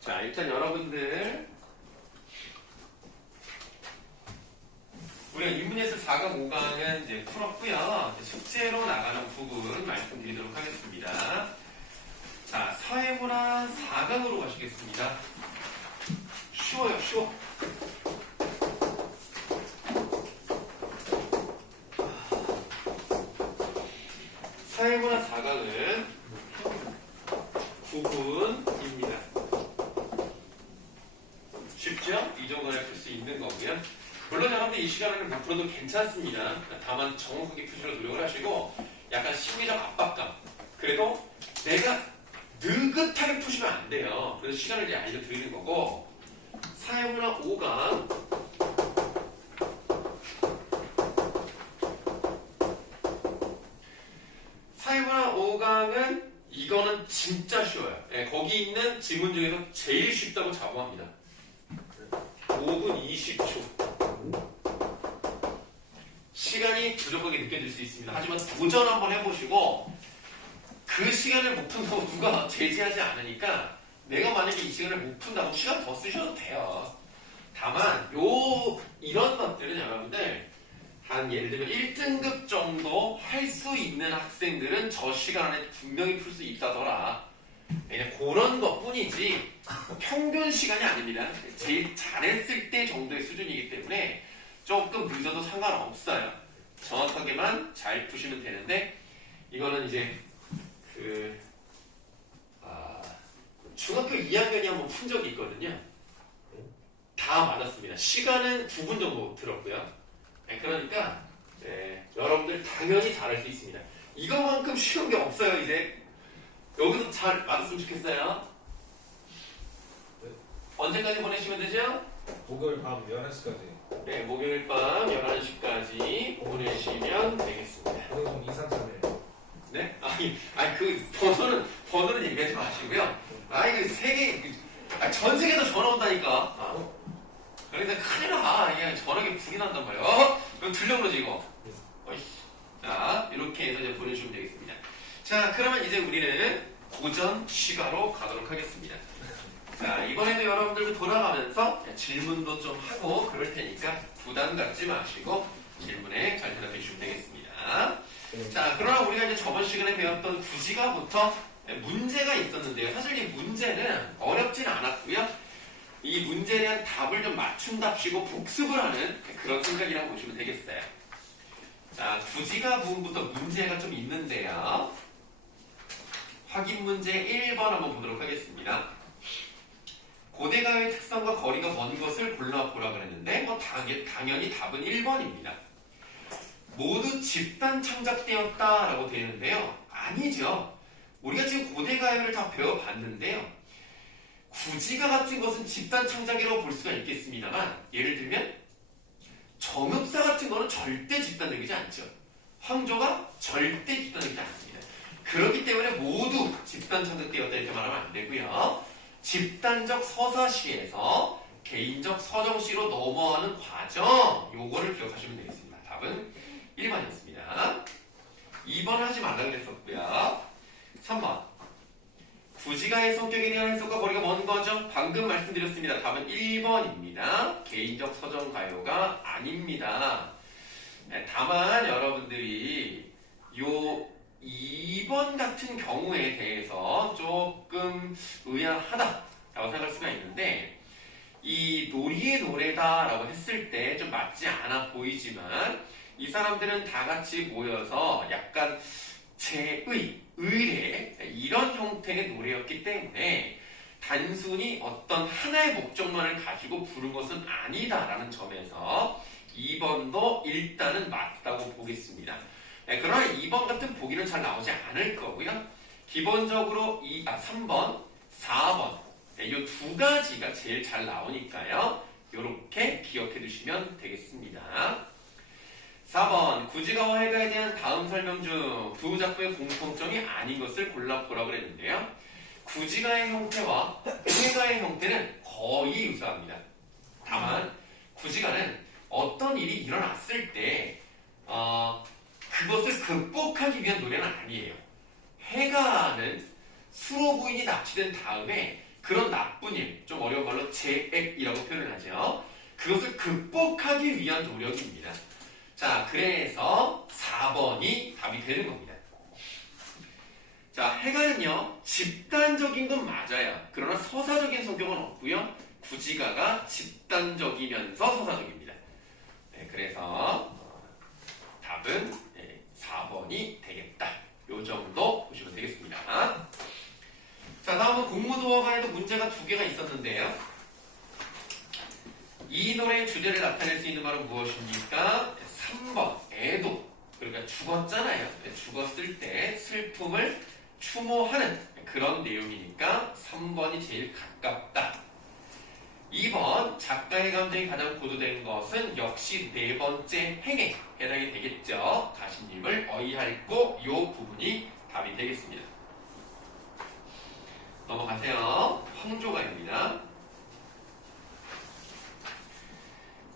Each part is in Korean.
자, 일단 여러분들 우리가 인문예술 4강, 5강은 이제 풀었고요. 이제 숙제로 나가는 부분 말씀드리도록 하겠습니다. 자, 사회문화 4강으로 가시겠습니다. 쉬워요, 쉬워. 사회문화 4강은 구분입니다. 쉽죠? 이 정도는 풀 수 있는 거고요. 물론 여러분들 이 시간에는 못 풀어도 괜찮습니다. 다만 정확하게 푸시려 노력을 하시고 약간 심리적 압박감. 그래도 내가 느긋하게 푸시면 안 돼요. 그래서 시간을 이제 알려드리는 거고. 사회문화 5강 사회문화 5강은 이거는 진짜 쉬워요. 네, 거기 있는 지문 중에서 제일 쉽다고 자부합니다. 5분 20초. 시간이 부족하게 느껴질 수 있습니다. 하지만 도전 한번 해보시고 그 시간을 못 푼다고 누가 제지하지 않으니까 내가 만약에 이 시간을 못 푼다고 시간 더 쓰셔도 돼요. 다만 이런 것들은 여러분들 한 예를 들면 1등급 정도 할 수 있는 학생들은 저 시간 안에 분명히 풀 수 있다더라. 그냥 그런 것 뿐이지 평균 시간이 아닙니다. 제일 잘했을 때 정도의 수준이기 때문에 조금 늦어도 상관없어요. 정확하게만 잘 푸시면 되는데 이거는 이제 중학교 2학년이 한번 푼 적이 있거든요. 다 맞았습니다. 시간은 9분 정도 들었고요. 그러니까 여러분들 당연히 잘할 수 있습니다. 이거만큼 쉬운 게 없어요. 이제 여기서 잘 맞았으면 좋겠어요. 언제까지 보내시면 되죠? 목요일 밤 11시까지. 네, 목요일 밤 11시까지 보내시면 되겠습니다. 방송 2, 3, 3일. 네? 그 번호는 얘기하지 마시고요. 그 세계, 전 세계에서 전화 온다니까. 그러니까 큰일 나. 이게 전화기 불이 난단 말이야. 그럼 들려 그러지, 이거. 자, 이렇게 해서 이제 보내주시면 되겠습니다. 자, 그러면 이제 우리는 고전 시가로 가도록 하겠습니다. 자, 이번에도 여러분들 돌아가면서 질문도 좀 하고 그럴 테니까 부담 갖지 마시고 질문에 잘 대답해 주시면 되겠습니다. 자, 그러나 우리가 이제 저번 시간에 배웠던 구지가부터 문제가 있었는데요. 사실 이 문제는 어렵진 않았고요. 이 문제에 대한 답을 좀 맞춘답시고 복습을 하는 그런 생각이라고 보시면 되겠어요. 자, 구지가 부분부터 문제가 좀 있는데요. 확인 문제 1번 한번 보도록 하겠습니다. 고대가의 특성과 거리가 먼 것을 골라보라 그랬는데 당연히 답은 1번입니다. 모두 집단 창작되었다라고 되어 있는데요. 아니죠. 우리가 지금 고대가요를 다 배워봤는데요. 구지가 같은 것은 집단 창작이라고 볼 수가 있겠습니다만 예를 들면 정읍사 같은 거는 절대 집단적이지 않죠. 황조가 절대 집단적이지 않습니다. 그렇기 때문에 모두 집단 창작되었다 이렇게 말하면 안 되고요. 집단적 서사시에서 개인적 서정시로 넘어가는 과정, 요거를 기억하시면 되겠습니다. 답은 1번이었습니다. 2번은 하지 말라고 그랬었고요. 3번. 구지가의 성격에 대한 해석과 거리가 먼 거죠? 방금 말씀드렸습니다. 답은 1번입니다. 개인적 서정가요가 아닙니다. 다만 여러분들이 요 2번 같은 경우에 대해서 조금 의아하다라고 생각할 수가 있는데 이 놀이의 노래다라고 했을 때 좀 맞지 않아 보이지만 이 사람들은 다 같이 모여서 약간 의례 이런 형태의 노래였기 때문에 단순히 어떤 하나의 목적만을 가지고 부른 것은 아니다라는 점에서 2번도 일단은 맞다고 보겠습니다. 그러나 2번 같은 보기는 잘 나오지 않을 거고요. 기본적으로 3번, 4번 이 두 가지가 제일 잘 나오니까요. 이렇게 기억해 두시면 되겠습니다. 4번 구지가와 해가에 대한 다음 설명 중 두 작품의 공통점이 아닌 것을 골라보라 그랬는데요. 구지가의 형태와 해가의 형태는 거의 유사합니다. 다만 구지가는 어떤 일이 일어났을 때 그것을 극복하기 위한 노래는 아니에요. 해가는 수로 부인이 납치된 다음에 그런 나쁜 일, 좀 어려운 말로 재액이라고 표현을 하죠. 그것을 극복하기 위한 노력입니다. 자, 그래서 4번이 답이 되는 겁니다. 자, 해가는요, 집단적인 건 맞아요. 그러나 서사적인 성격은 없고요. 구지가가 집단적이면서 서사적입니다. 네, 그래서 답은 4번이 되겠다. 요 정도 보시면 되겠습니다. 자, 다음은 공무도어가에도 문제가 2개가 있었는데요. 이 노래의 주제를 나타낼 수 있는 말은 무엇입니까? 3번, 애도. 그러니까 죽었잖아요. 죽었을 때 슬픔을 추모하는 그런 내용이니까 3번이 제일 가깝다. 2번, 작가의 감정이 가장 고조된 것은 역시 4번째 행에 해당이 되겠죠. 가시님을 어이할고 요 부분이 답이 되겠습니다. 넘어가세요. 황조가입니다.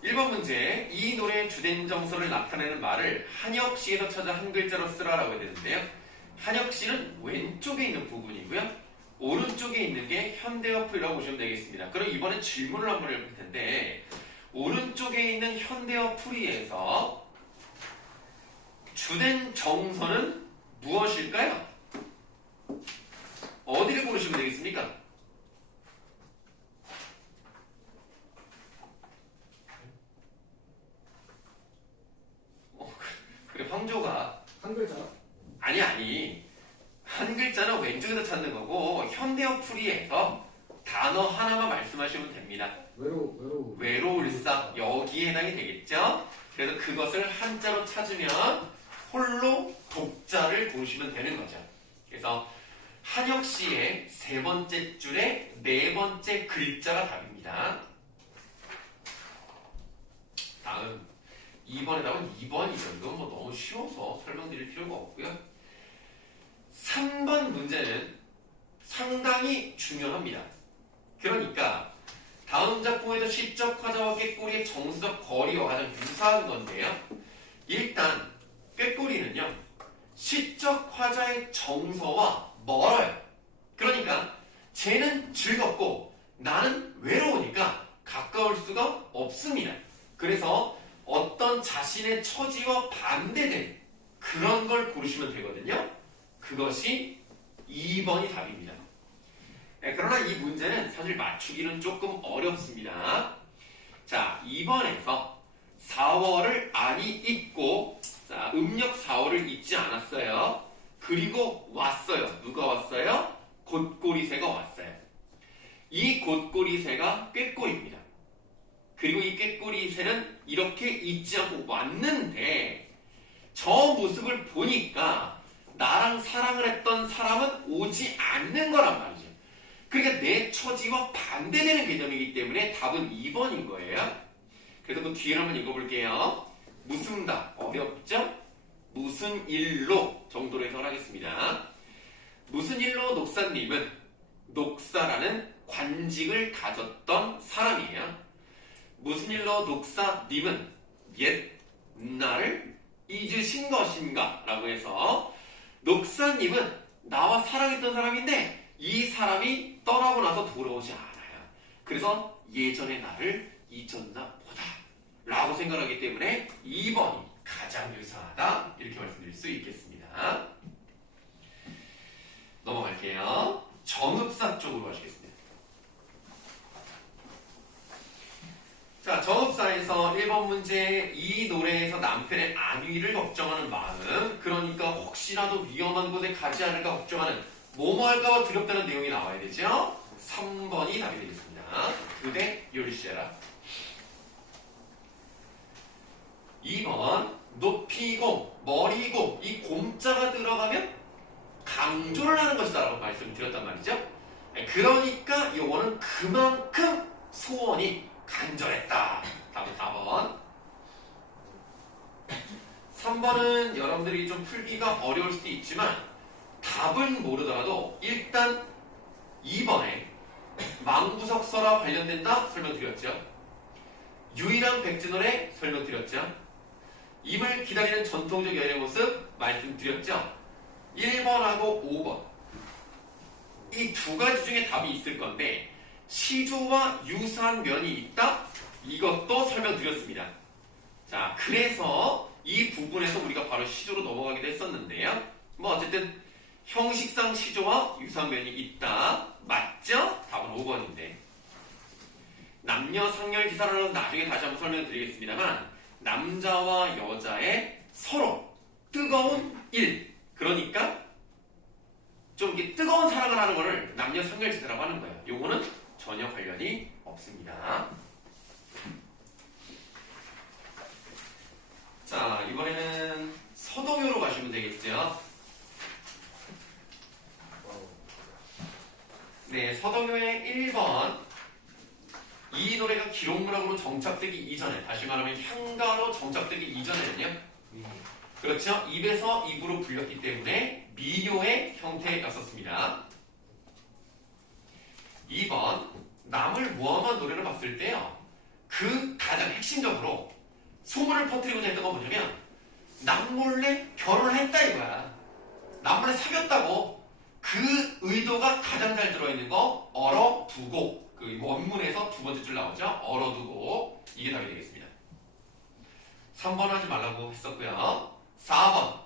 1번 문제, 이 노래의 주된 정서를 나타내는 말을 한혁시에서 찾아 한 글자로 쓰라라고 해야 되는데요. 한혁시는 왼쪽에 있는 부분이고요. 오른쪽에 있는 게 현대어풀이라고 보시면 되겠습니다. 그럼 이번엔 질문을 한번 해볼 텐데, 오른쪽에 있는 현대어풀이에서 주된 정서는 무엇일까요? 어디를 고르시면 되겠습니까? 그래, 황조가 한 글자? 아니 한 글자는 왼쪽에서 찾는 거고 현대어풀이에서 단어 하나만 말씀하시면 됩니다. 외로울사 여기에 해당이 되겠죠? 그래서 그것을 한자로 찾으면 홀로 독자를 고르시면 되는 거죠. 그래서 한혁시의 3번째 줄에 4번째 글자가 답입니다. 다음 2번에 답은 2번이죠. 이건 뭐 너무 쉬워서 설명드릴 필요가 없고요. 3번 문제는 상당히 중요합니다. 그러니까 다음 작품에서 시적 화자와 꾀꼬리의 정서적 거리와 가장 유사한 건데요. 일단 꾀꼬리는요, 시적 화자의 정서와 멀어요. 그러니까 쟤는 즐겁고 나는 외로우니까 가까울 수가 없습니다. 그래서 어떤 자신의 처지와 반대된 그런 걸 고르시면 되거든요. 그것이 2번이 답입니다. 그러나 이 문제는 사실 맞추기는 조금 어렵습니다. 자, 2번에서 4월을 아니 잊고, 자, 음력 4월을 잊지 않았어요. 그리고 왔어요. 누가 왔어요? 곶꼬리새가 왔어요. 이 곶꼬리새가 꾀꼬리입니다. 그리고 이 꾀꼬리새는 이렇게 잊지 않고 왔는데 저 모습을 보니까 나랑 사랑을 했던 사람은 오지 않는 거란 말이죠. 그러니까 내 처지와 반대되는 개념이기 때문에 답은 2번인 거예요. 그래서 그 뒤를 한번 읽어볼게요. 무슨다, 어렵죠? 무슨 일로 정도로 해석을 하겠습니다. 무슨 일로 녹사님은 녹사라는 관직을 가졌던 사람이에요. 무슨 일로 녹사님은 옛날을 잊으신 것인가? 라고 해서 녹사님은 나와 사랑했던 사람인데 이 사람이 떠나고 나서 돌아오지 않아요. 그래서 예전의 나를 잊었나 보다 라고 생각하기 때문에 2번이 가장 유사하다 이렇게 말씀드릴 수 있겠습니다. 넘어갈게요. 정읍사 쪽으로 가시겠습니다. 자, 정읍사에서 1번 문제, 이 노래에서 남편의 안위를 걱정하는 마음, 그러니까 혹시라도 위험한 곳에 가지 않을까 걱정하는 뭐뭐 할까봐 두렵다는 내용이 나와야 되죠? 3번이 답이 되겠습니다. 그대 율시에라. 2번 높이고 머리고 이 곰자가 들어가면 강조를 하는 것이다 라고 말씀드렸단 말이죠. 그러니까 이거는 그만큼 소원이 간절했다. 답은 4번. 3번은 여러분들이 좀 풀기가 어려울 수도 있지만 답은 모르더라도 일단 2번에 망부석서와 관련된다 설명드렸죠. 유일한 백제노래 설명드렸죠. 임을 기다리는 전통적 연애 모습 말씀드렸죠. 1번하고 5번 이 두 가지 중에 답이 있을 건데 시조와 유사한 면이 있다? 이것도 설명드렸습니다. 자, 그래서 이 부분에서 우리가 바로 시조로 넘어가기도 했었는데요. 뭐 어쨌든 형식상 시조와 유사한 면이 있다. 맞죠? 답은 5번인데. 남녀 상렬 기사라는 나중에 다시 한번 설명드리겠습니다만 남자와 여자의 서로 뜨거운 일, 그러니까 좀 이렇게 뜨거운 사랑을 하는 거를 남녀 상렬 기사라고 하는 거예요. 요거는 전혀 관련이 없습니다. 자, 이번에는 서동요로 가시면 되겠죠. 네, 서동요의 1번. 이 노래가 기록문학으로 정착되기 이전에, 다시 말하면 향가로 정착되기 이전에는요. 그렇죠. 입에서 입으로 불렸기 때문에 미요의 형태였었습니다. 2번. 남을 모함한 노래를 봤을 때요. 그 가장 핵심적으로 소문을 퍼뜨리고자 했던 건 뭐냐면 남몰래 결혼을 했다 이거야. 남몰래 사귀었다고. 그 의도가 가장 잘 들어있는 거 얼어두고, 그 원문에서 두 번째 줄 나오죠. 얼어두고. 이게 답이 되겠습니다. 3번 하지 말라고 했었고요. 4번.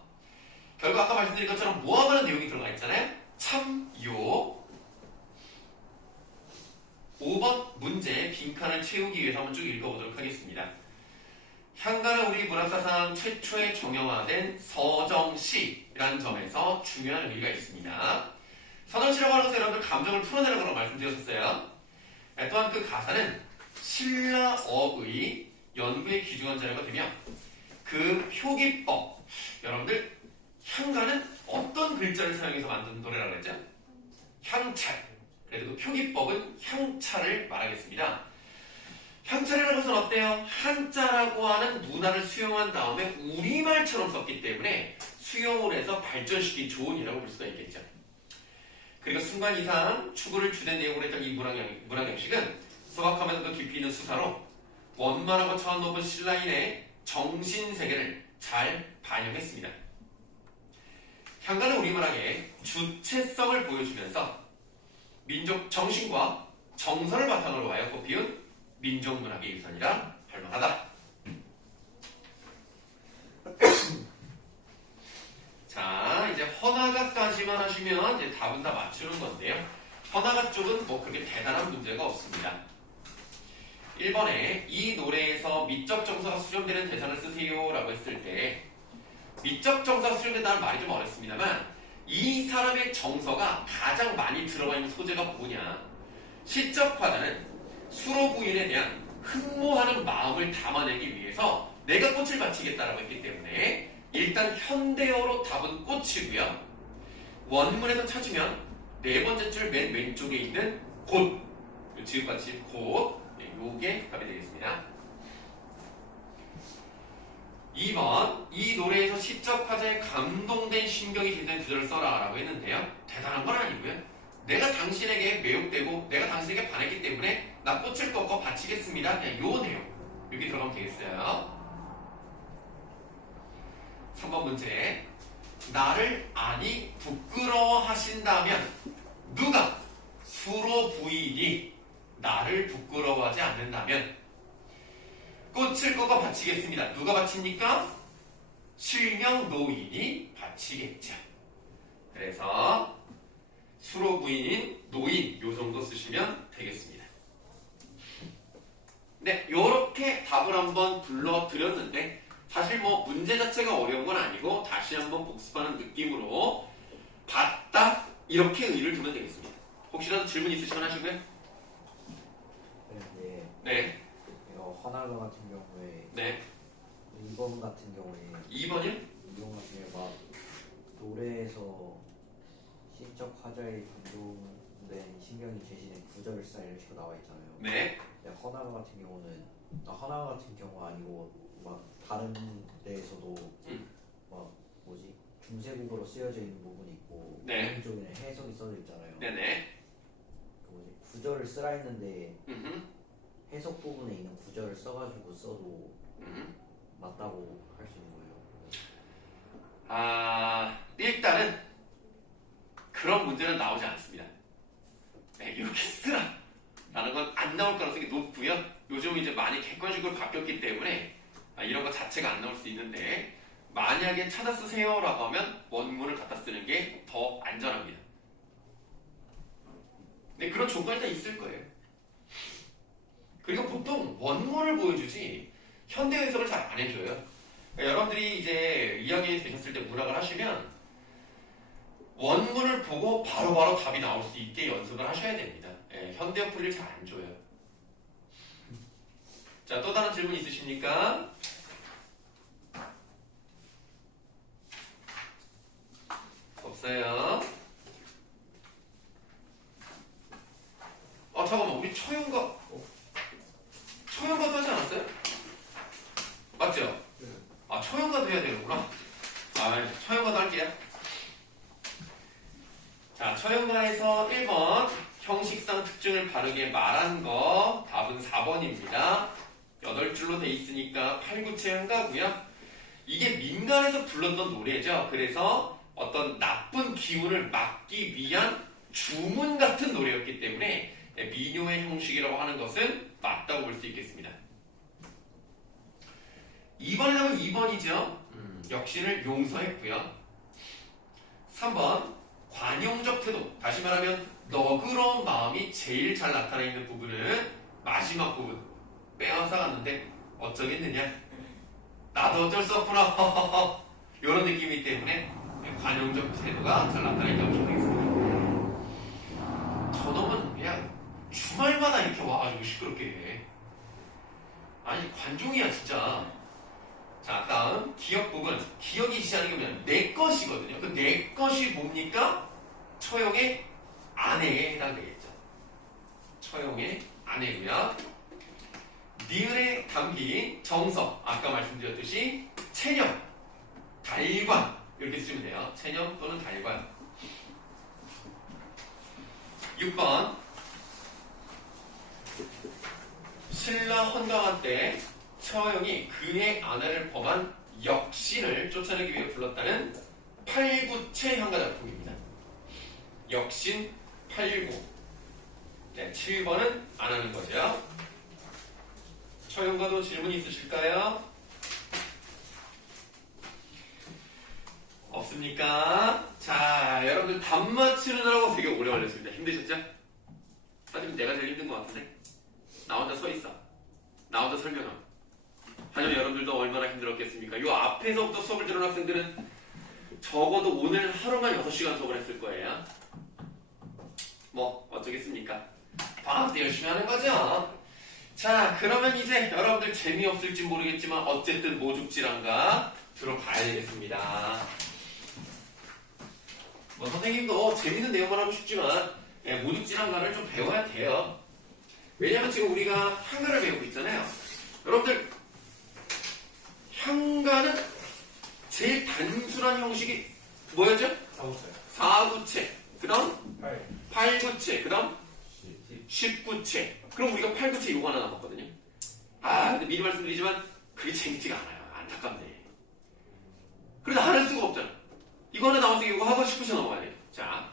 결국 아까 말씀드린 것처럼 모함하는 내용이 들어가 있잖아요. 참요. 5번 문제 빈칸을 채우기 위해서 한번 쭉 읽어보도록 하겠습니다. 향가는 우리 문학사상 최초에 정형화된 서정시라는 점에서 중요한 의미가 있습니다. 서정시라고 하는 것은 여러분들 감정을 풀어내라고 말씀드렸었어요. 또한 그 가사는 신라어의 연구에 귀중한 자료가 되며 그 표기법, 여러분들 향가는 어떤 글자를 사용해서 만든 노래라고 했죠? 향찰. 그래도 그 표기법은 향차를 말하겠습니다. 향차라는 것은 어때요? 한자라고 하는 문화를 수용한 다음에 우리말처럼 썼기 때문에 수용을 해서 발전시킨 좋은 이라고 볼 수가 있겠죠. 그리고 순간 이상 추구를 주된 내용으로 했던 이 문학 형식은 소박하면서도 깊이 있는 수사로 원만하고 차원 높은 신라인의 정신세계를 잘 반영했습니다. 향가는 우리문학의 주체성을 보여주면서 민족 정신과 정서를 바탕으로 하여 꽃피운 민족문학의 유산이라 할 만하다. 자, 이제 허나가까지만 하시면 이제 답은 다 맞추는 건데요. 허나가 쪽은 뭐 그렇게 대단한 문제가 없습니다. 1번에 이 노래에서 미적 정서가 수렴되는 대사를 쓰세요 라고 했을 때 미적 정서가 수렴된다는 말이 좀 어렵습니다만 이 사람의 정서가 가장 많이 들어가 있는 소재가 뭐냐. 시적 화자는 수로 부인에 대한 흠모하는 마음을 담아내기 위해서 내가 꽃을 바치겠다라고 했기 때문에 일단 현대어로 답은 꽃이고요. 원문에서 찾으면 네 번째 줄 맨 왼쪽에 있는 곧, 지읒받침 곧, 요게 답이 되겠습니다. 2번, 이 노래에서 시적 화자의 감동된 심경이 제된 구절을 써라 라고 했는데요. 대단한 건 아니고요. 내가 당신에게 매혹되고 내가 당신에게 반했기 때문에 나 꽃을 꺾어 바치겠습니다. 그냥 요 내용. 여기 들어가면 되겠어요. 3번 문제. 나를 아니 부끄러워하신다면 누가 수로 부인이 나를 부끄러워하지 않는다면 꽃을 꺾어 바치겠습니다. 누가 바칩니까? 실명 노인이 바치겠죠. 그래서 수로 부인인 노인 요 정도 쓰시면 되겠습니다. 네, 요렇게 답을 한번 불러드렸는데 사실 뭐 문제 자체가 어려운 건 아니고 다시 한번 복습하는 느낌으로 봤다 이렇게 의의를 두면 되겠습니다. 혹시라도 질문 있으시면 하시고요. 네. 네. 이거 허나가 같은 경우에 네. 2번 같은 경우에 2번이요? 2번 같은 경우에 막 노래에서 시적 화자의 감동된 신경이 제시된 구절 스타일 이런 식으로 나와 있잖아요. 네. 근데 허나가 같은 경우는 허나가 같은 경우 아니고 막 다른 데에서도 막 뭐지 중세국어로 쓰여져 있는 부분이 있고 네. 오른쪽에는 해석이 써져 있잖아요. 네네. 그 뭐지 구절을 쓰라 했는데 음흠. 해석 부분에 있는 구절을 써가지고 써도 맞다고 할 수 있는 거예요. 일단은 그런 문제는 나오지 않습니다. 객관식으로 바뀌었기 때문에 이런 거 자체가 안 나올 수 있는데 만약에 찾아 쓰세요라고 하면 원문을 갖다 쓰는 게 더 안전합니다. 네, 그런 조건이 다 있을 거예요. 그리고 보통 원문을 보여주지 현대 해석을 잘 안 해줘요. 그러니까 여러분들이 이제 2학년이 되셨을 때 문학을 하시면 원문을 보고 바로바로 답이 나올 수 있게 연습을 하셔야 됩니다. 예, 현대어 풀이를 잘 안 줘요. 자, 또 다른 질문 있으십니까? 없어요. 잠깐만, 우리 처형가도 하지 않았어요? 맞죠? 처형가도 해야 되는구나. 처형가도 할게요. 자, 처형가에서 1번 형식상 특징을 바르게 말한 거 답은 4번입니다. 8줄로 돼 있으니까 8, 9채 한가고요. 이게 민간에서 불렀던 노래죠. 그래서 어떤 나쁜 기운을 막기 위한 주문 같은 노래였기 때문에 민요의 형식이라고 하는 것은 맞다고 볼 수 있겠습니다. 2번에 나오면 2번이죠. 역신을 용서했고요. 3번 관용적 태도. 다시 말하면 너그러운 마음이 제일 잘 나타나 있는 부분은 마지막 부분. 빼앗아 갔는데 어쩌겠느냐. 나도 어쩔 수 없구나. 이런 느낌이기 때문에 관용적 태도가 잘 나타나 있다고 보시면 되겠습니다. 저놈은 그냥 주말마다 이렇게 와가지고 시끄럽게 해. 아니 관종이야 진짜. 자, 다음 기억 부분. 기억이 시작하는 게 내 것이거든요. 그 내 것이 뭡니까? 처용의 아내에 해당되겠죠. 처용의 아내고요. 니은에 담긴 정서. 아까 말씀드렸듯이 체념, 달관 이렇게 쓰면 돼요. 체념 또는 달관. 6번 신라 헌강한 때 처형이 그의 아내를 범한 역신을 쫓아내기 위해 불렀다는 팔구체 향가 작품입니다. 역신 8구. 네, 7번은 안 하는 거죠. 처형과도 질문이 있으실까요? 없습니까? 자, 여러분들 답 맞추느라고 되게 오래 걸렸습니다. 힘드셨죠? 하지만 내가 제일 힘든 것 같은데? 나 혼자 서 있어. 나 혼자 설명함. 하지만 여러분들도 얼마나 힘들었겠습니까? 요 앞에서부터 수업을 들은 학생들은 적어도 오늘 하루만 6시간 수업을 했을 거예요. 뭐 어쩌겠습니까? 방학 때 열심히 하는 거죠. 자, 그러면 이제 여러분들 재미없을지 모르겠지만 어쨌든 모죽지랑가 들어가야 되겠습니다. 뭐 선생님도 재밌는 내용만 하고 싶지만 모죽지랑가를 좀 배워야 돼요. 왜냐면 지금 우리가 한가를 배우고 있잖아요. 여러분들 향가는 제일 단순한 형식이 뭐였죠? 사구체. 그 다음 8구체. 그 다음 10구체. 그럼 우리가 8구체 이거 하나 남았거든요. 근데 미리 말씀드리지만 그게 재밌지가 않아요. 안타깝네. 그래서 안 할 수가 없잖아. 이거 하나 남아서 이거 하고 10구체 넘어가야 돼요. 자,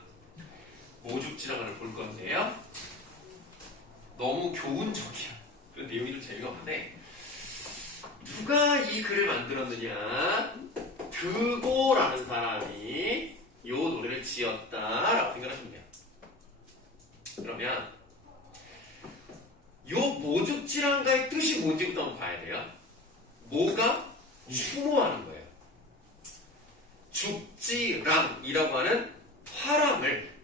모죽지랑을 볼 건데요. 너무 교훈적이야. 그 내용이 좀 재미가 없는데 누가 이 글을 만들었느냐? 드고라는 사람이 이 노래를 지었다라고 생각하시면 돼요. 그러면 이 모죽지랑가의 뜻이 뭔지부터 한번 봐야 돼요. 모가 추모하는 거예요. 죽지랑이라고 하는 화랑을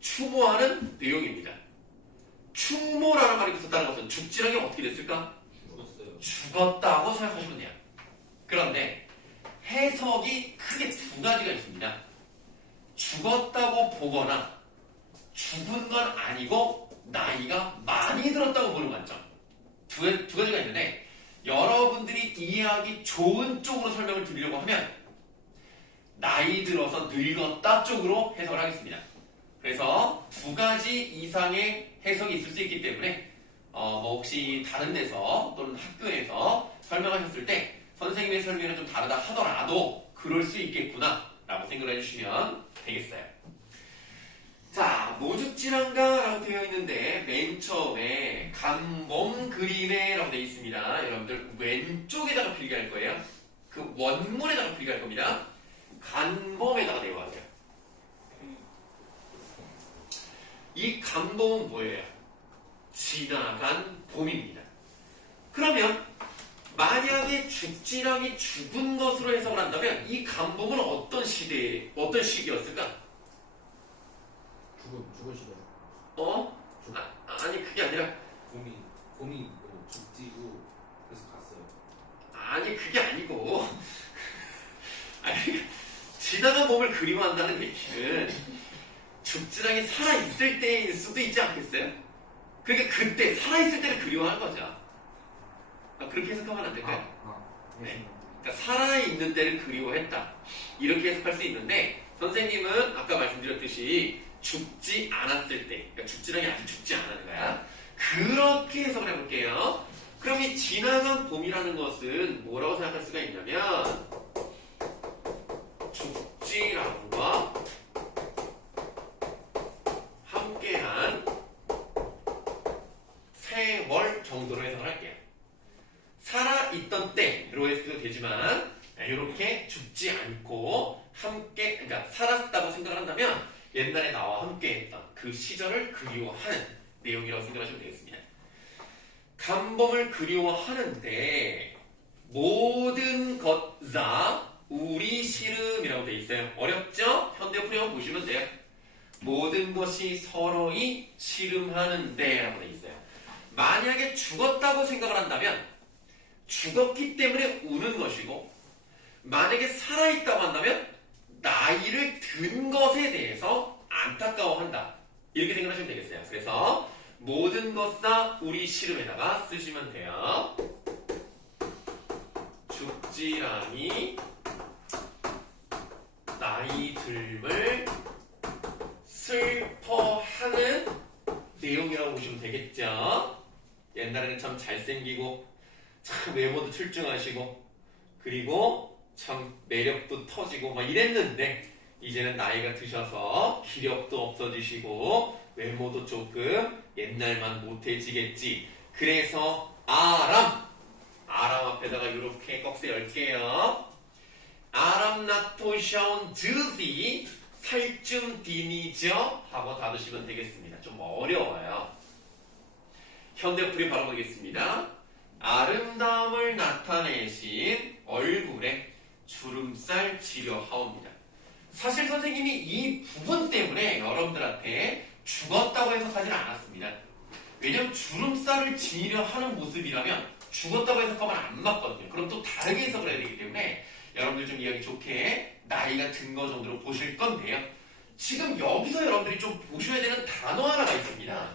추모하는 내용입니다. 충모라는 말이 붙었다는 것은 죽지랑이 어떻게 됐을까? 죽었다고 생각하시면 돼요. 그런데 해석이 크게 두 가지가 있습니다. 죽었다고 보거나 죽은 건 아니고 나이가 많이 들었다고 보는 관점. 두 가지가 있는데 여러분들이 이해하기 좋은 쪽으로 설명을 드리려고 하면 나이 들어서 늙었다 쪽으로 해석을 하겠습니다. 그래서 두 가지 이상의 해석이 있을 수 있기 때문에 뭐 혹시 다른 데서 또는 학교에서 설명하셨을 때 선생님의 설명은 좀 다르다 하더라도 그럴 수 있겠구나 라고 생각을 해주시면 되겠어요. 자, 모죽지랑가라고 되어 있는데 맨 맨 처음에 간범 그림에라고 되어 있습니다. 여러분들 왼쪽에다가 필기할 거예요. 그 원문에다가 필기할 겁니다. 간범에다가 내려가세요. 이 간범은 뭐예요? 지나간 봄입니다. 그러면 만약에 죽지랑이 죽은 것으로 해석을 한다면 이 간범은 어떤 시기였을까? 죽은 시대. 아니 그게 아니라 곰이 뭐 죽지고 그래서 갔어요. 아니 그게 아니고 아니 지나간 봄을 그리워한다는 얘기는 죽지랑이 살아있을 때일 수도 있지 않겠어요? 그러니까 그때 살아있을 때를 그리워하는 거죠. 그렇게 해석하면 안 될까요? 네. 그러니까 살아있는 때를 그리워했다. 이렇게 해석할 수 있는데 선생님은 아까 말씀드렸듯이 죽지 않았을 때, 그러니까 죽지랑이 아직 죽지 않은 거야. 그렇게 해석을 해볼게요. 그럼 이 지나간 봄이라는 것은 뭐라고 생각할 수가 있냐면 죽지랑과 함께한 세월 정도로 해석을 할게요. 살아있던 때로 해석도 되지만 이렇게 죽지 않고 함께, 그러니까 살았다고 생각을 한다면 옛날에 나와 함께했던 그 시절을 그리워하는 내용이라고 생각하시면 되겠습니다. 간범을 그리워하는데 모든 것자 우리 시름이라고 되어 있어요. 어렵죠? 현대어플이 한번 보시면 돼요. 모든 것이 서로이 시름하는데 라고 되어 있어요. 만약에 죽었다고 생각을 한다면 죽었기 때문에 우는 것이고 만약에 살아있다고 한다면 나이를 든 것에 대해서 안타까워한다. 이렇게 생각하시면 되겠어요. 그래서 모든 것사 우리 시름에다가 쓰시면 돼요. 죽지랑이 나이 듦을 슬퍼하는 내용이라고 보시면 되겠죠. 옛날에는 참 잘생기고 참 외모도 출중하시고 그리고 참 매력도 터지고 막 이랬는데 이제는 나이가 드셔서 기력도 없어지시고 외모도 조금 옛날만 못해지겠지. 그래서 아람 앞에다가 이렇게 꺽쇠 열게요. 아람 나토샤온 드시 살쯤 디니죠 하고 닫으시면 되겠습니다. 좀 어려워요. 현대풀이 바로 보겠습니다. 아름다움을 나타내신 얼굴에 주름살 치료하옵니다. 사실 선생님이 이 부분 때문에 여러분들한테 죽었다고 해석하지는 않았습니다. 왜냐면 주름살을 지니려 하는 모습이라면 죽었다고 해석하면 안 맞거든요. 그럼 또 다르게 해석을 해야 되기 때문에 여러분들 좀 이해하기 좋게 나이가 든 거 정도로 보실 건데요. 지금 여기서 여러분들이 좀 보셔야 되는 단어 하나가 있습니다.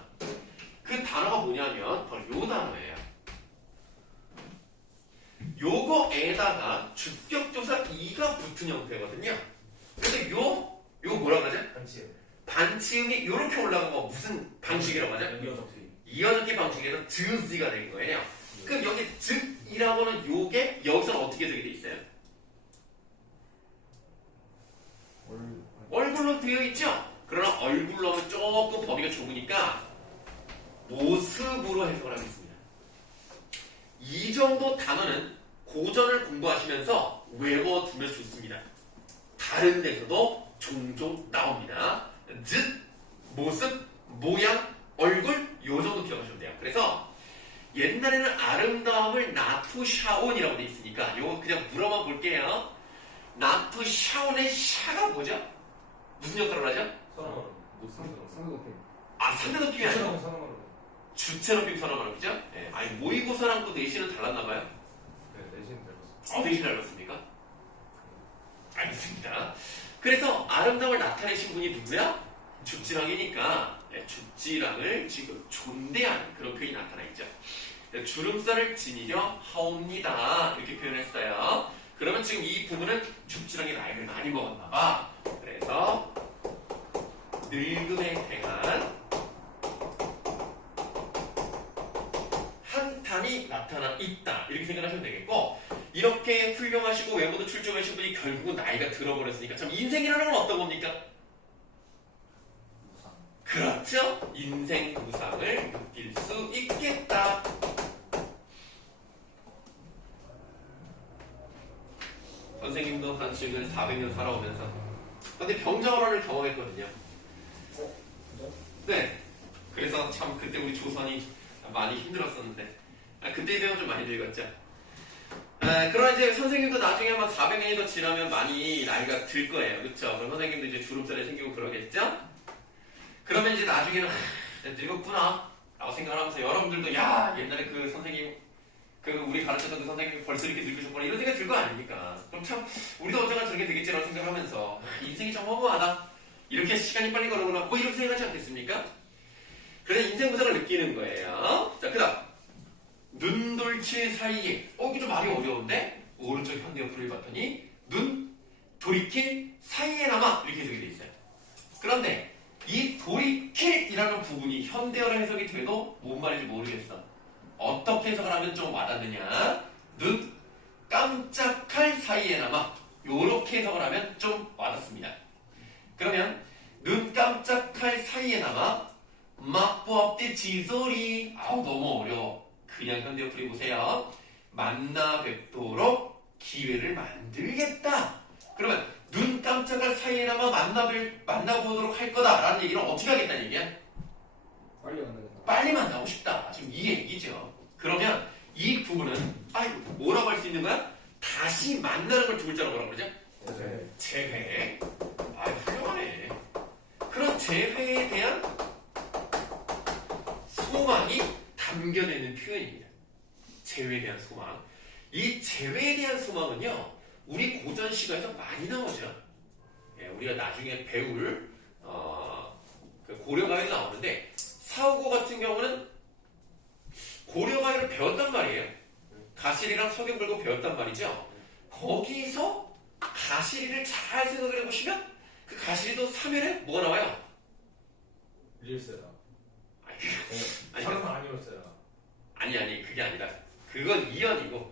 그 단어가 뭐냐면 바로 요 단어예요. 요거에다가 주격조사 2가 붙은 형태거든요. 근데 요 뭐라고 하죠? 반치음이 이렇게 올라간 거 무슨 방식이라고 하죠? 이어적기 방식에서 드즈가 된 거예요. 그럼 여기 즈이라고는 요게 여기서는 어떻게 되게 돼 있어요? 얼굴로 되어 있죠? 그러나 얼굴로 하면 조금 범위가 좁으니까 모습으로 해석을 하겠습니다. 이 정도 단어는 고전을 공부하시면서 외워두면 좋습니다. 다른 데서도 종종 나옵니다. 즉, 모습, 모양, 얼굴 요 정도 기억하시면 돼요. 그래서 옛날에는 아름다움을 나투샤온이라고 돼 있으니까 요거 그냥 물어만 볼게요. 나투샤온의 샤가 뭐죠? 무슨 역할을 하죠? 상대 높임이 아니고 주체 높임 선언하는 거죠? 네. 아니 모의고사랑 또 내신은 달랐나봐요? 네, 내신 닮았어요. 내신 닮았습니까? 알겠습니다. 그래서 아름다움을 나타내신 분이 누구야? 죽지랑이니까 죽지랑을 지금 존대하는 그런 표현이 나타나 있죠. 주름살을 지니려 하옵니다. 이렇게 표현했어요. 그러면 지금 이 부분은 죽지랑이 나이를 많이 먹었나봐. 그래서 늙음에 대한 한탄이 나타나 있다. 이렇게 생각하시면 되겠고 이렇게 훌륭하시고 외모도 출중하신 분이 결국은 나이가 들어버렸으니까 참 인생이라는 건 어떤 겁니까? 그렇죠? 인생 무상을 느낄 수 있겠다. 선생님도 한 지금 400년 살아오면서 근데 병자호란을 경험했거든요. 네. 그래서 참 그때 우리 조선이 많이 힘들었었는데 그때에 비하면 좀 많이 늙었죠. 그러나 이제 선생님도 나중에 한 400년이 더 지나면 많이 나이가 들 거예요. 그렇죠? 그럼 선생님도 이제 주름살이 생기고 그러겠죠? 그러면 이제 나중에는 늙었구나 라고 생각을 하면서 여러분들도 야 옛날에 그 선생님 그 우리 가르쳤던 그 선생님이 벌써 이렇게 늙으셨구나 이런 생각이 들 거 아닙니까? 그럼 참 우리도 언젠가 저렇게 되겠지라고 생각하면서 인생이 참 허무하다 이렇게 시간이 빨리 가는구나 뭐 이렇게 생각하지 않겠습니까? 그래서 인생 무상을 느끼는 거예요. 자, 그 다음 눈돌칠 사이에 이거 좀 말이 어려운데 오른쪽 현대어플을 봤더니 눈 돌이킬 사이에 남아 이렇게 해석이 돼 있어요. 그런데 이 돌이킬이라는 부분이 현대어로 해석이 돼도 뭔 말인지 모르겠어. 어떻게 해석을 하면 좀 와닿느냐? 눈 깜짝할 사이에 남아 요렇게 해석을 하면 좀 와닿습니다. 그러면 눈 깜짝할 사이에 남아 맛보합대 지소리 아우 너무 어려워. 그냥 현대어플이 보세요. 만나 뵙도록 기회를 만들겠다. 그러면 눈 깜짝할 사이에나마 만나보도록 할 거다라는 얘기는 어떻게 하겠다는 얘기야? 빨리 만나겠다. 빨리 만나고 싶다. 지금 이 얘기죠. 그러면 이 부분은 뭐라고 할 수 있는 거야? 다시 만나는 걸 두 글자로 뭐라고 그러죠? 네. 재회. 훌륭하네. 그런 재회에 대한 소망이 담겨져 있는 표현입니다. 재회에 대한 소망. 이 재회에 대한 소망은요, 우리 고전 시가에서 많이 나오죠. 예, 우리가 나중에 배울 그 고려가요도 나오는데 사후고 같은 경우는 고려가요를 배웠단 말이에요. 가시리랑 서경글고 배웠단 말이죠. 거기서 가시리를 잘 생각을 해보시면 그 가시리도 3회에 뭐가 나와요? 리얼세라. 아니, 사람 아니었어요. 아니 그게 아니라 그건 2연이고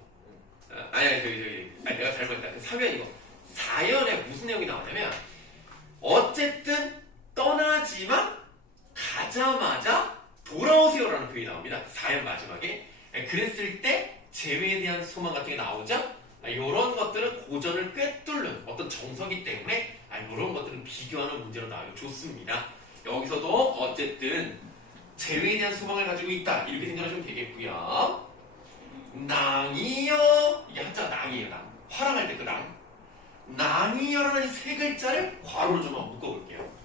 저기 내가 잘못했다. 그 3연이고 4연에 무슨 내용이 나오냐면 어쨌든 떠나지만 가자마자 돌아오세요라는 표현이 나옵니다. 4연 마지막에 그랬을 때 재회에 대한 소망 같은 게 나오죠. 이런 것들은 고전을 꿰뚫는 어떤 정서기 때문에 이런 것들은 비교하는 문제로 나오기 좋습니다. 여기서도 어쨌든 재회에 대한 소망을 가지고 있다 이렇게 생각하시면 되겠고요. 낭이여 이게 한자가 낭이에요. 낭. 화랑할 때 그 낭. 낭이여라는 세 글자를 괄호로 좀 한번 묶어볼게요.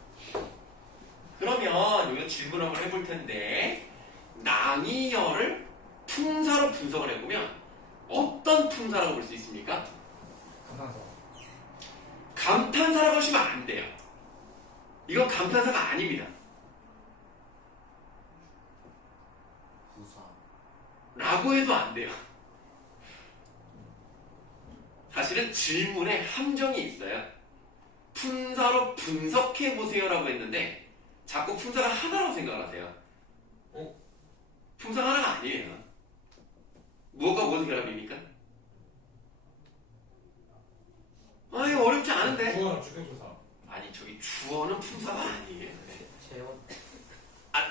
그러면 여기서 질문 한번 해볼 텐데 낭이여를 품사로 분석을 해보면 어떤 품사라고 볼 수 있습니까? 감탄사. 감탄사라고 하시면 안 돼요. 이건 감탄사가 아닙니다. 부사. 라고 해도 안 돼요. 사실은 질문에 함정이 있어요. 품사로 분석해보세요라고 했는데 자꾸 품사가 하나라고 생각을 하세요. 품사가 하나가 아니에요. 뭐가 무슨 결합입니까? 이거 어렵지 않은데? 주어는 주격조사. 아니 저기 주어는 품사가 아니에요. 체온.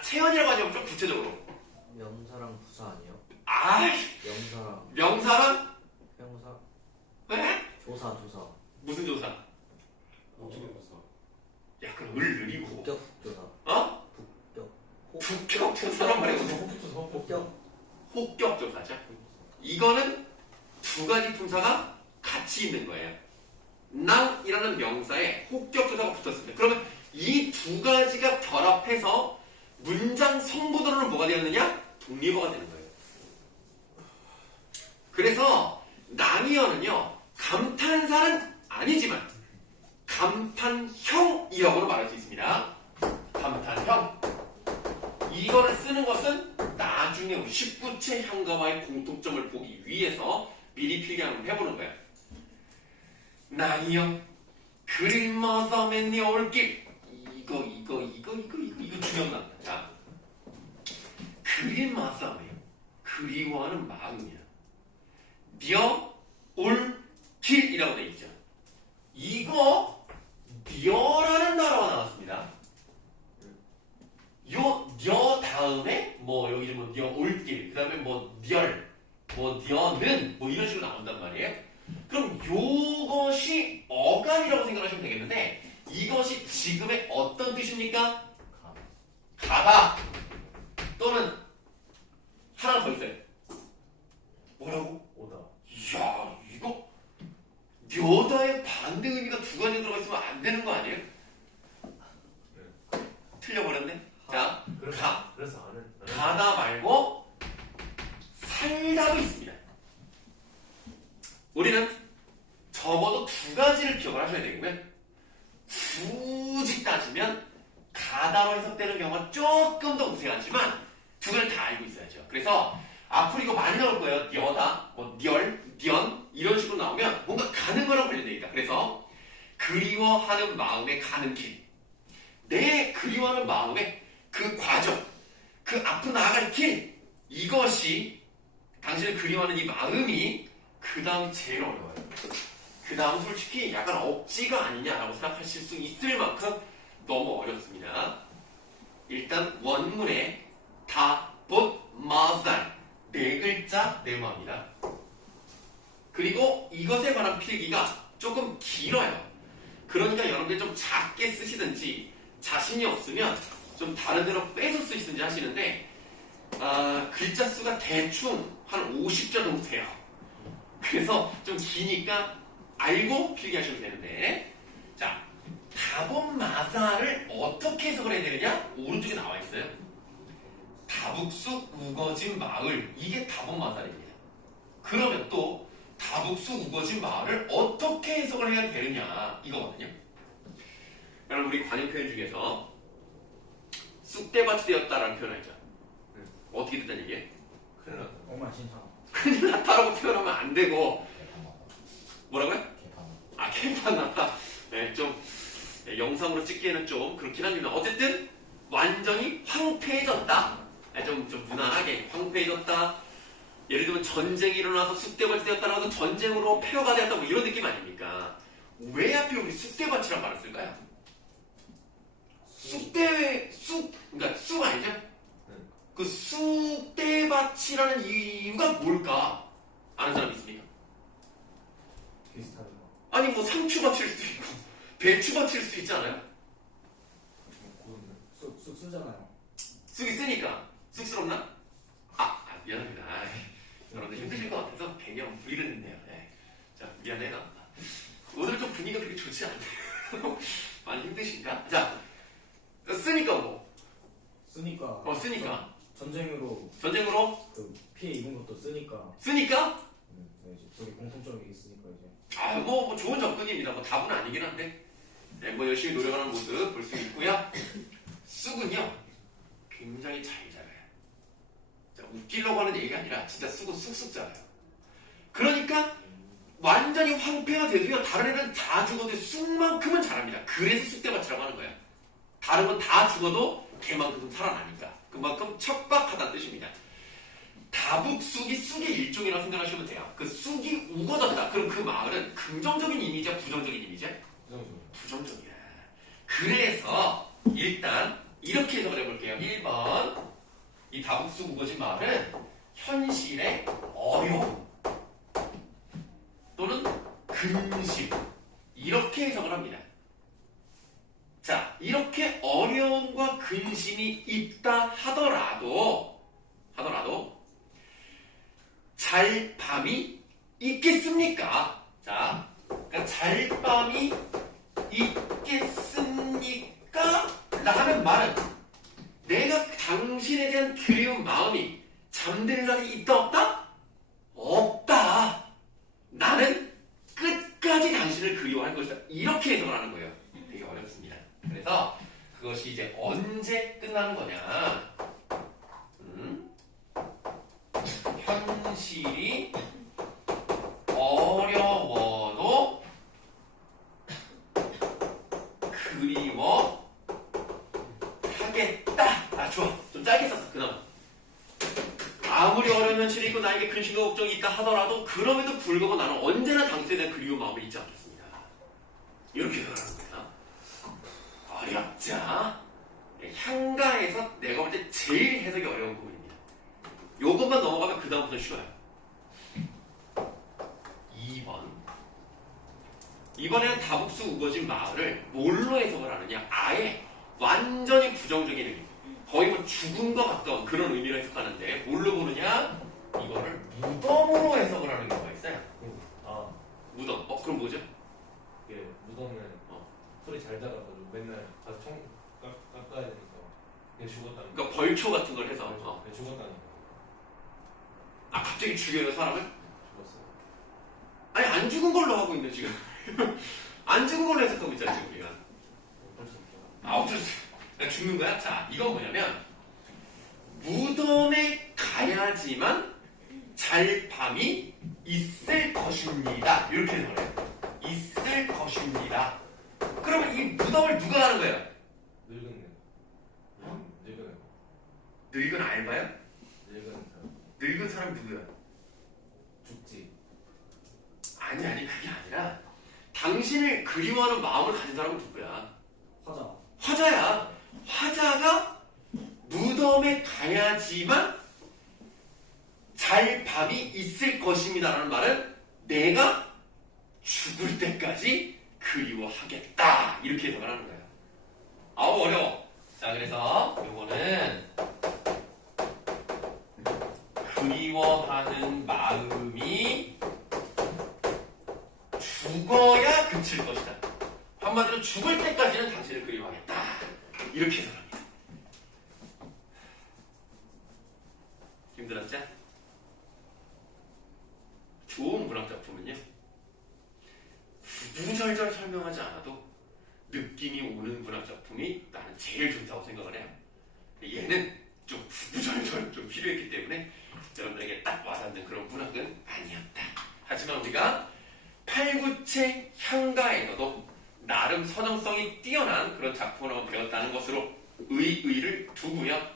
체언이라고 하자면 좀 구체적으로. 명사랑 부사 아니에요? 명사랑 명사랑? 형사. 네? 조사. 무슨 조사? 주격조사. 야 그럼 느리고 국격 조사. 북격 조사란 말이고 국격. 혹격 조사죠. 이거는 두 가지 품사가 같이 있는 거예요. 낭이라는 명사에 혹격 조사가 붙었습니다. 그러면 이 두 가지가 결합해서 문장 성부도로는 뭐가 되었느냐? 독립어가 되는 거예요. 그래서 낭이어는요 감탄사는 아니지만 감탄형이라고는 말할 수 있습니다. 감탄형. 이거를 쓰는 것은 나중에 우리 19체 향가와의 공통점을 보기 위해서 미리 필기하는 해보는 거예요. 낭이형 그림마사 맨니 올길 이거 중요합니다. 자, 그림마사메요. 그리워하는 마음이야. 며 올길이라고 돼 있죠. 이거 녀라는 단어가 나왔습니다. 요 다음에 뭐 여기 뭐 니어 올길 그 다음에 뭐 니얼 뭐 니어는 뭐 이런 식으로 나온단 말이에요. 그럼 요것이 어감이라고 생각하시면 되겠는데 이것이 지금의 어떤 뜻입니까? 가다 또는 하나 더 있어요. 뭐라고? 오다. 이야 이거 묘다의 반대 의미가 두 가지 들어가 있으면 안 되는 거 아니에요? 틀려버렸네. 자, 그래서 아는. 가다 말고 살다도 있습니다. 우리는 적어도 두 가지를 기억을 하셔야 되고요. 굳이 따지면 가다로 해석되는 경우가 조금 더 우세하지만 두 가지를 다 알고 있어야죠. 그래서 앞으로 이거 많이 나올 거예요. 니어다, 뭐 니얼, 니언 이런 식으로 나오면 뭔가 가는 거랑 관련되니까. 그래서 그리워하는 마음에 가는 길. 내 그리워하는 마음의 그 과정, 그 앞으로 나아갈 길, 이것이 당신을 그리워하는 이 마음이 그 다음 제일 어려워요. 그 다음 솔직히 약간 억지가 아니냐라고 생각하실 수 있을 만큼 너무 어렵습니다. 일단 원문에 다, 봇, 마살 네 글자 네모합니다. 그리고 이것에 관한 필기가 조금 길어요. 그러니까 여러분들 좀 작게 쓰시든지 자신이 없으면 좀 다른 데로 빼서 쓰시든지 하시는데 글자 수가 대충 한 50자 정도 돼요. 그래서 좀 기니까 알고 필기하시면 되는데 자, 다본 마사를 어떻게 해석을 해야 되느냐? 오른쪽에 나와 있어요. 다북수 우거진 마을 이게 다본 마사입니다. 그러면 또 다북수 우거진 마을을 어떻게 해석을 해야 되느냐 이거거든요. 여러분 우리 관용 표현 중에서 쑥대밭이 되었다라는 표현을 하죠. 어떻게 됐다는 얘기예요? 큰일 났다. 엉망진창. 큰일 났다라고 표현하면 안 되고 뭐라고요? 개판. 아 개판 났다. 네, 좀 영상으로 찍기에는 좀 그렇긴 합니다. 어쨌든 완전히 황폐해졌다. 네, 좀 무난하게 황폐해졌다. 예를 들면 전쟁이 일어나서 쑥대밭이 되었다라고 해서 전쟁으로 폐허가 되었다 뭐 이런 느낌 아닙니까? 왜 하필 우리 쑥대밭이란 말을 쓸까요? 그러니까 쑥 아니죠? 그 쑥대밭이라는 이유가 뭘까? 아는 사람 있습니까? 비슷한 거. 아니 뭐 상추밭일 수도 있고 배추밭일 수도 있지 않아요? 쑥 쓰잖아요. 쑥이 쓰니까 쑥스럽나? 미안합니다. 여러분들 힘드실 것 같아서 개념 부리를 했네요. 네. 자 미안해요. 오늘 좀 분위기가 그렇게 좋지 않네요. 많이 힘드신가? 자 쓰니까 뭐? 쓰니까. 쓰니까 전쟁으로 전쟁으로 피해 입은 것도 쓰니까. 쓰니까 이제 둘이 공통점이 있으니까 이제. 뭐 좋은 접근입니다. 뭐 답은 아니긴 한데 네, 뭐 열심히 노력하는 모습 볼 수 있고요. 쑥은요 굉장히 잘 자라요. 자, 웃기려고 하는 얘기가 아니라 진짜 쑥은 쑥쑥 자라요. 그러니까 완전히 황폐가 돼도요 다른 애들은 다 죽어도 쑥만큼은 자랍니다. 그래서 쑥대밭이라고 하는 거예요. 다른 건 다 죽어도 걔만큼 살아나니까. 그만큼 척박하다는 뜻입니다. 다북쑥이 쑥의 일종이라고 생각하시면 돼요. 그 쑥이 우거졌다. 그럼 그 마을은 긍정적인 이미지야, 부정적인 이미지야? 부정적이야. 그래서 일단 이렇게 해석을 해볼게요. 1번 이 다북쑥 우거진 마을은 현실의 어려움 또는 근심 이렇게 해석을 합니다. 자, 이렇게 어려움과 근심이 있다 하더라도 잘 밤이 있겠습니까? 자, 그러니까 잘 밤이 있겠습니까? 라는 말은 내가 당신에 대한 그리운 마음이 잠들 날이 있다 없다? 없다. 나는 끝까지 당신을 그리워할 것이다. 이렇게 해석을 하는 거예요. 되게 어렵습니다. 그래서 그것이 이제 언제 끝나는 거냐? 현실이 어려워도 그리워하겠다. 좋아. 좀 짧게 썼어. 그나마. 아무리 어려운 현실이 있고 나에게 근심과 걱정이 있다 하더라도 그럼에도 불구하고 나는 언제나 당신에 대한 그리운 마음을 잊지 않겠습니다. 이렇게 해석하는 거야. 어렵죠? 향가에서 내가 볼 때 제일 해석이 요것만 넘어가면 그 다음부터 쉬워요. 2번. 이번에는 다북수 우거진 마을을 뭘로 해석을 하느냐? 아예 완전히 부정적인 의미. 거의 뭐 죽은 것 가까운 그런 의미로 해석하는데 뭘로 보느냐? 이거를 무덤으로 해석을 하는 경우가 있어요. 아 무덤. 그럼 뭐죠? 이게 무덤은 소리 잘 작아가지고 맨날 가서 깎아야 되니까 그냥 죽었다는 거. 그러니까 벌초 같은 걸 해서. 그냥 죽었다는 거. 아 갑자기 죽여요 사람을? 죽었어요. 아니 안 죽은 걸로 하고 있네 지금. 안 죽은 걸로 해석하고 있잖아 지금 우리가. 어쩔 수 없죠. 어쩔 수 없어. 그냥 죽는 거야? 자 이건 뭐냐면 무덤에 가야지만 잘 밤이 있을 것입니다. 이렇게 해석을 해요. 있을 것입니다. 그러면 이 무덤을 누가 가는 거예요? 늙은 애. 늙은 애. 늙은 알바요? 늙은 사람. 늙은 사람이 누구야? 죽지. 아니 그게 아니라 당신을 그리워하는 마음을 가진 사람은 누구야? 화자. 화자야. 화자가 무덤에 가야지만 잘 밤이 있을 것입니다라는 말은 내가 죽을 때까지 그리워하겠다 이렇게 해석을 하는 거예요. 아우 어려워. 자 그래서 요거는 그리워하는 마음이 죽어야 그칠 것이다. 한마디로 죽을 때까지는 당신을 그리워하겠다. 이렇게 해석합니다. 힘들었죠? 좋은 문학작품은요. 구구절절 설명하지 않아도 느낌이 오는 문학작품이 나는 제일 좋다고 생각을 해요. 얘는 좀 구구절절 좀 필요했기 때문에 여러분들에게 딱 와닿는 그런 문학은 아니었다. 하지만 우리가 팔구체 향가에서도 나름 선정성이 뛰어난 그런 작품을 한번 배웠다는 것으로 의의를 두고요.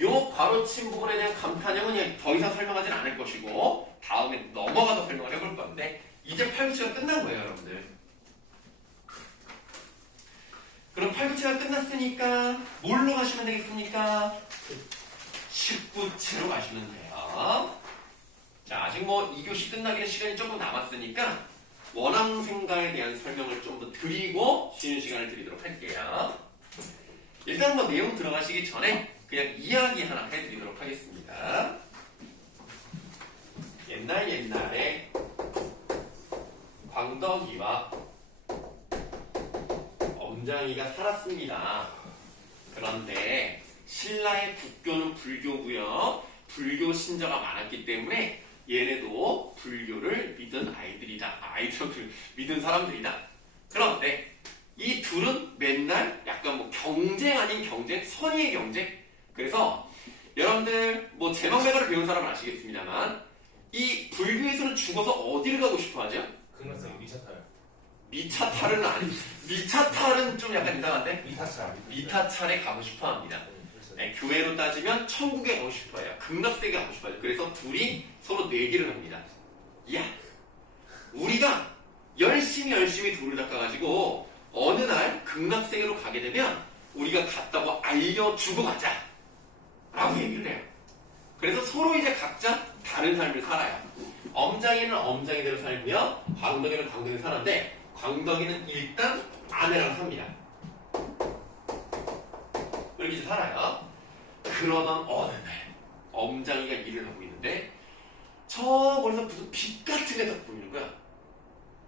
요 괄호친 부분에 대한 감탄형은 그냥 더 이상 설명하지는 않을 것이고 다음에 넘어가서 설명을 해볼 건데 이제 팔구체가 끝난 거예요, 여러분들. 그럼 팔구체가 끝났으니까 뭘로 가시면 되겠습니까? 19체로 가시면 돼요. 자, 아직 뭐 2교시 끝나기는 시간이 조금 남았으니까 원앙생가에 대한 설명을 좀 더 드리고 쉬는 시간을 드리도록 할게요. 일단 뭐 내용 들어가시기 전에 그냥 이야기 하나 해드리도록 하겠습니다. 옛날에 광덕이와 엄장이가 살았습니다. 그런데 신라의 국교는 불교고요. 불교 신자가 많았기 때문에 얘네도 불교를 믿은 아이들이다. 아이들을 믿은 사람들이다. 그런데 이 둘은 맨날 약간 뭐 경쟁 아닌 경쟁, 선의의 경쟁. 그래서 여러분들 뭐 제망배가를 배운 사람은 아시겠습니다만 이 불교에서는 죽어서 어디를 가고 싶어 하죠? 극락성이 미차타요. 미차탈은 아니, 미차탈은 좀 약간 이상한데? 미타차. 미타찰에 가고 싶어 합니다. 네, 교회로 따지면 천국에 가고 싶어 해요. 극락세계 가고 싶어 해요. 그래서 둘이 서로 내기를 합니다. 야, 우리가 열심히 돌을 닦아가지고 어느 날 극락세계로 가게 되면 우리가 갔다고 알려주고 가자 라고 얘기를 해요. 그래서 서로 이제 각자 다른 삶을 살아요. 엄장이는 엄장이대로 살고요. 광덕이는 광덕이대로 사는데 광덕이는 일단 아내랑 삽니다. 이렇게 살아요. 그러던 어느 날 엄장이가 일을 하고 있는데 저 멀리서 무슨 빛 같은 게 딱 보이는 거야.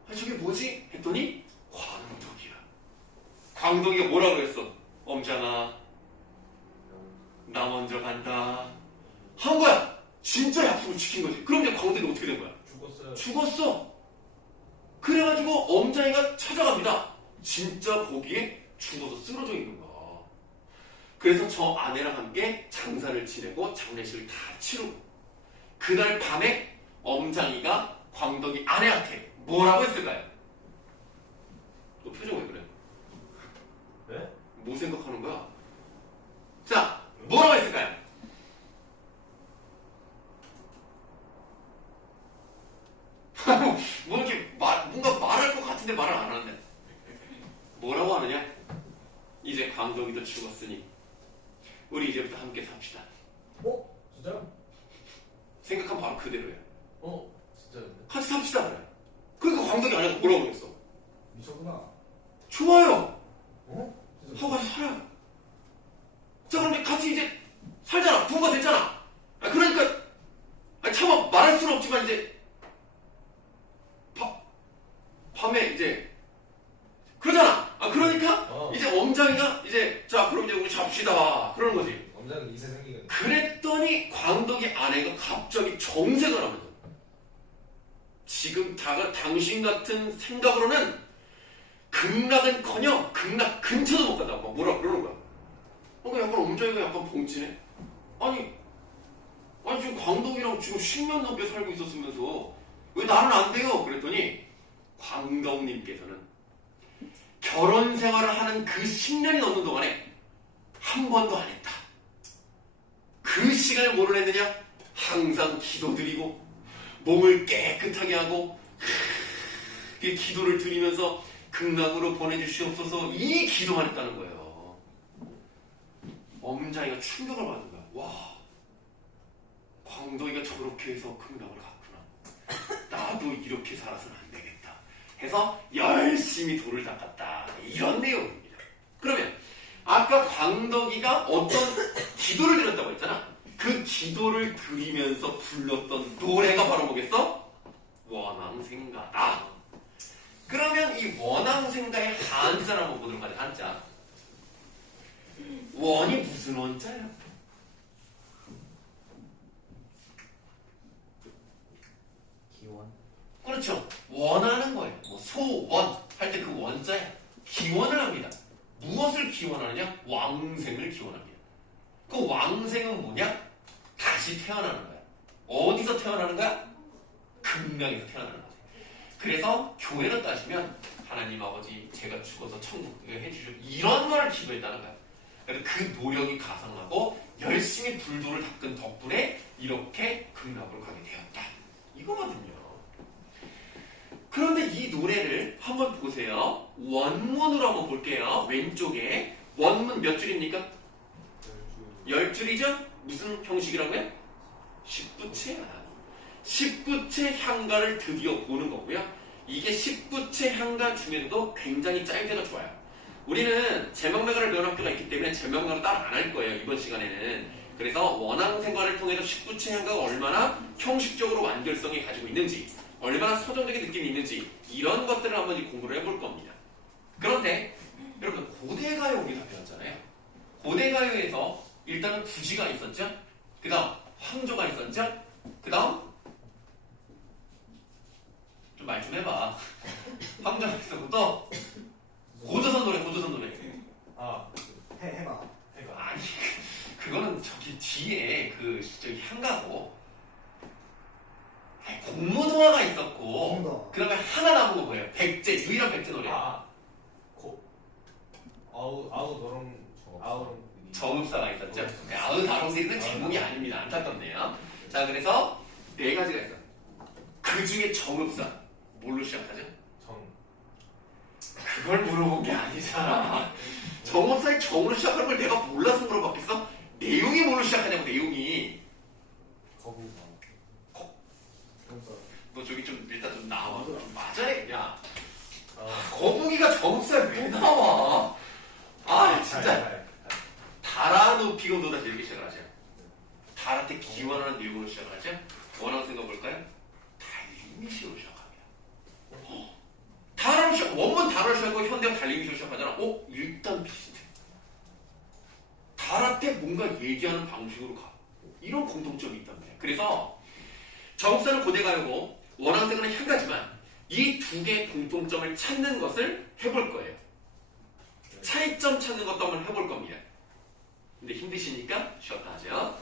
아, 저게 뭐지? 했더니 광덕이야. 광덕이가 뭐라 그랬어? 엄장아, 나 먼저 간다 한 거야. 진짜 약속을 지킨 거지. 그럼 이제 광덕이가 어떻게 된 거야? 죽었어요. 죽었어. 그래가지고 엄장이가 찾아갑니다. 진짜 거기에 죽어서 쓰러져 있는 거야. 그래서 저 아내랑 함께 장사를 지내고 장례식을 다 치르고 그날 밤에 엄장이가 광덕이 아내한테 뭐라고 했을까요? 너 표정 왜 그래? 네? 뭐 생각하는 거야? 자, 뭐라고 했을까요? 뭐 이렇게 뭔가 말할 것 같은데 말을 안 하는데 뭐라고 하느냐? 이제 광덕이도 죽었으니 우리 이제부터 함께 삽시다. 어? 진짜요? 생각하면 바로 그대로예요. 진짜였네. 같이 삽시다 그래. 그러니까 광덕이 안 하고 뭐라고 그랬어? 미쳤구나. 좋아요. 진짜 하고 같이 살아요. 자 그럼 이제 같이 이제 살잖아. 부부가 됐잖아. 그러니까 차마 말할 수는 없지만 이제 밤에 이제 그러잖아. 그러니까 이제 엄장이가 이제 자 그럼 이제 우리 잡시다 그러는 거지. 엄자는 이세 생기거든. 그랬더니 광덕이 아내가 갑자기 정색을 하면서 지금 당신 같은 생각으로는 극락은커녕 극락 근처도 못 간다고 막 뭐라 그러는 거야. 그러니까 약간 엄정이가 약간 봉치네. 아니 지금 광덕이랑 지금 10년 넘게 살고 있었으면서 왜 나는 안 돼요? 그랬더니 광덕님께서는 결혼 생활을 하는 그 10년이 넘는 동안에 한 번도 안 했다. 그 시간을 뭐를 했느냐? 항상 기도드리고 몸을 깨끗하게 하고 기도를 드리면서 극락으로 보내주시옵소서 이 기도만 했다는 거예요. 엄자이가 충격을 받은 거야. 와, 광덕이가 저렇게 해서 극락을 갔구나. 나도 이렇게 살아서는 안 되겠다. 해서 열심히 돌을 닦았다. 이런 내용입니다. 그러면 아까 광덕이가 어떤 기도를 드렸다고 했잖아. 그 기도를 드리면서 불렀던 노래가 바로 뭐겠어? 원앙생가다. 그러면 이 원앙생가의 한자를 한번 보도록 하자. 한자. 원이 무슨 원자야? 기원. 그렇죠. 원하는 거예요. 뭐 소원 할 때 그 원자야. 기원을 합니다. 무엇을 기원하느냐? 왕생을 기원합니다. 그 왕생은 뭐냐? 다시 태어나는 거야. 어디서 태어나는 거야? 극락에서 태어나는 거지. 그래서 교회로 따지면 하나님 아버지 제가 죽어서 천국에 해주시오 이런 걸 기도했다는 거야. 그래서 그 노력이 가상하고 열심히 불도를 닦은 덕분에 이렇게 극락으로 가게 되었다. 이거거든요. 그런데 이 노래를 한번 보세요. 원문으로 한번 볼게요. 왼쪽에 원문 몇 줄입니까? 10줄이죠? 무슨 형식이라고요? 10부채야. 10부채 향가를 드디어 보는 거고요. 이게 10부채 향가 중에도 굉장히 짤때가 좋아요. 우리는 제명매가를 배운 학교가 있기 때문에 제명매가를 따로 안 할 거예요. 이번 시간에는. 그래서 원앙생활을 통해서 10부채 향가가 얼마나 형식적으로 완결성이 가지고 있는지 얼마나 서정적인 느낌이 있는지 이런 것들을 한번 공부를 해볼 겁니다. 그런데 여러분 고대가요 우리 다 배웠잖아요. 고대가요에서 일단은 부지가 있었죠. 그 다음 황조가 있었죠. 그 다음 좀 말 좀 해봐. 황조가 있었고 또 고조선 노래. 해봐. 아니 그거는 저기 뒤에 그 저기 향가고 공무동화가 있었고 공무동화. 그 다음에 하나 남은 거 뭐예요? 백제 유일한 백제 노래. 아우런 정읍사가 있었죠. 아우다롱들은 제목이 아닙니다. 안타깝네요. 자 그래서 네 가지가 있어. 그 중에 정읍사 뭘로 시작하죠? 그걸 물어본 게 아니잖아. 정읍사의 정으로 시작하는 걸 내가 몰라서 물어봤겠어? 내용이 뭘로 시작하냐고. 내용이 너 저기 좀 일단 좀 나와. 좀 맞아야 야 거북이가 정읍사에 왜 나와? 진짜. 달아 높이고 노다 이렇게 시작하죠. 달한테 기원하는 내용으로 시작하죠. 원앙생가 볼까요? 달림이시로 시작합니다. 달아로 시작. 원문 달아로 시작하고 현대가 달림이시로 시작하잖아. 일단 비슷해. 달한테 뭔가 얘기하는 방식으로 가. 이런 공통점이 있단 말이야. 그래서 정읍사는 고대가요고 원앙생가는 향가지만 이 두 개의 공통점을 찾는 것을 해볼 거예요. 차이점 찾는 것도 한번 해볼 겁니다. 근데 힘드시니까 쉬었다 하죠.